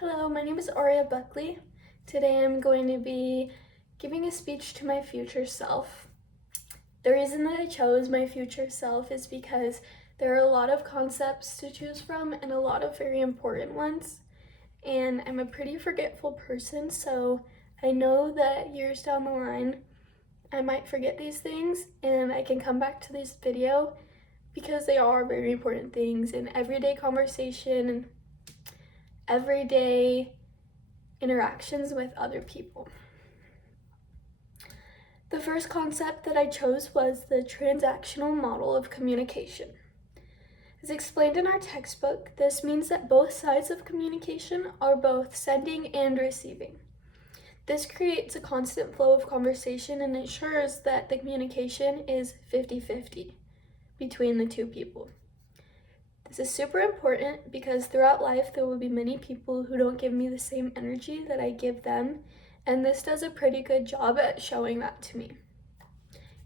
Hello, my name is Aria Buckley. Today I'm going to be giving a speech to my future self. The reason that I chose my future self is because there are a lot of concepts to choose from and a lot of very important ones. And I'm a pretty forgetful person, so I know that years down the line I might forget these things and I can come back to this video because they are very important things in everyday conversation and everyday interactions with other people. The first concept that I chose was the transactional model of communication. As explained in our textbook, this means that both sides of communication are both sending and receiving. This creates a constant flow of conversation and ensures that the communication is 50-50 between the two people. This is super important because throughout life there will be many people who don't give me the same energy that I give them, and this does a pretty good job at showing that to me.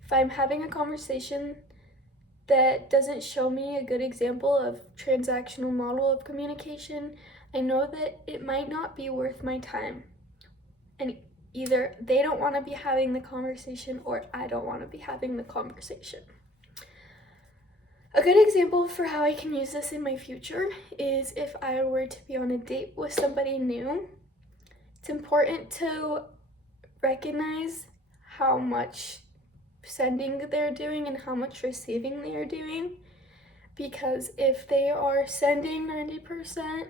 If I'm having a conversation that doesn't show me a good example of transactional model of communication, I know that it might not be worth my time. And either they don't want to be having the conversation or I don't want to be having the conversation. A good example for how I can use this in my future is if I were to be on a date with somebody new. It's important to recognize how much sending they're doing and how much receiving they are doing, because if they are sending 90%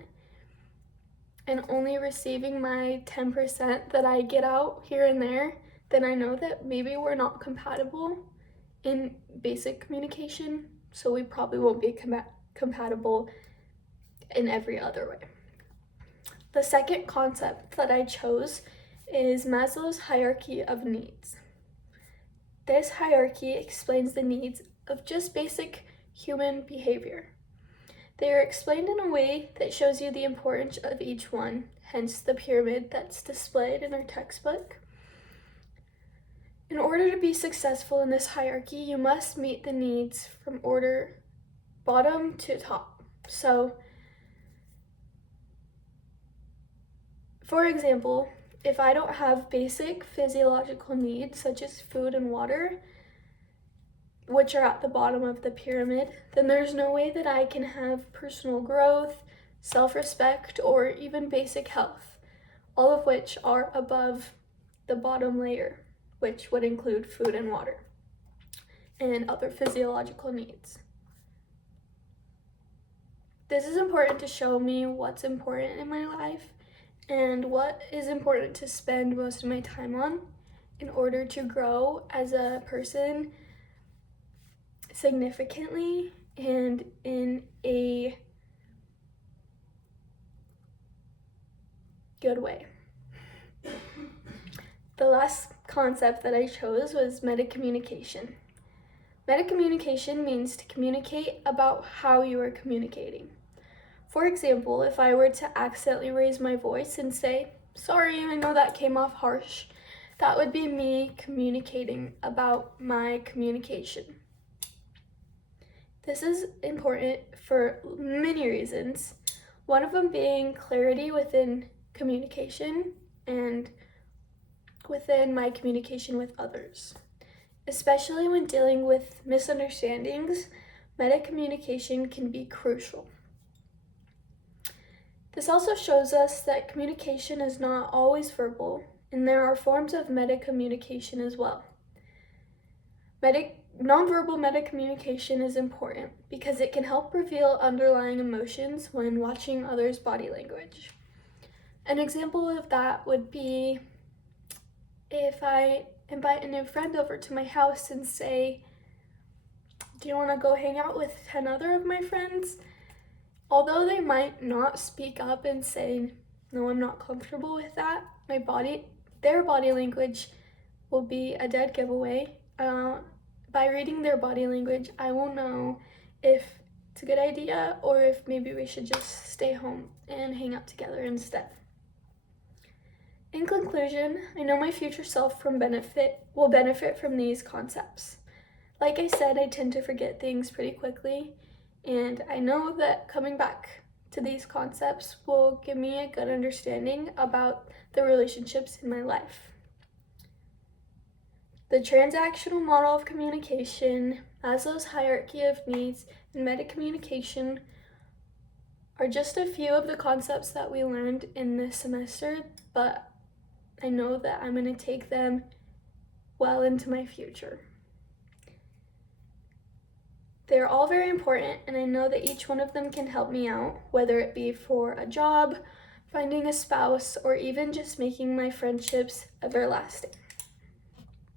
and only receiving my 10% that I get out here and there, then I know that maybe we're not compatible in basic communication, so we probably won't be compatible in every other way. The second concept that I chose is Maslow's hierarchy of needs. This hierarchy explains the needs of just basic human behavior. They are explained in a way that shows you the importance of each one, hence the pyramid that's displayed in our textbook. In order to be successful in this hierarchy, you must meet the needs from order bottom to top. So, for example, if I don't have basic physiological needs such as food and water, which are at the bottom of the pyramid, then there's no way that I can have personal growth, self-respect, or even basic health, all of which are above the bottom layer, which would include food and water and other physiological needs. This is important to show me what's important in my life and what is important to spend most of my time on in order to grow as a person significantly and in a good way. The last concept that I chose was metacommunication. Metacommunication means to communicate about how you are communicating. For example, if I were to accidentally raise my voice and say, "Sorry, I know that came off harsh," that would be me communicating about my communication. This is important for many reasons, one of them being clarity within communication and within my communication with others. Especially when dealing with misunderstandings, metacommunication can be crucial. This also shows us that communication is not always verbal, and there are forms of metacommunication as well. Nonverbal metacommunication is important because it can help reveal underlying emotions when watching others' body language. An example of that would be if I invite a new friend over to my house and say, "Do you want to go hang out with 10 other of my friends?" Although they might not speak up and say, "No, I'm not comfortable with that," their body language will be a dead giveaway. By reading their body language, I will know if it's a good idea or if maybe we should just stay home and hang out together instead. In conclusion, I know my future self will benefit from these concepts. Like I said, I tend to forget things pretty quickly, and I know that coming back to these concepts will give me a good understanding about the relationships in my life. The transactional model of communication, Maslow's hierarchy of needs, and metacommunication are just a few of the concepts that we learned in this semester, but I know that I'm going to take them well into my future. They're all very important, and I know that each one of them can help me out, whether it be for a job, finding a spouse, or even just making my friendships everlasting.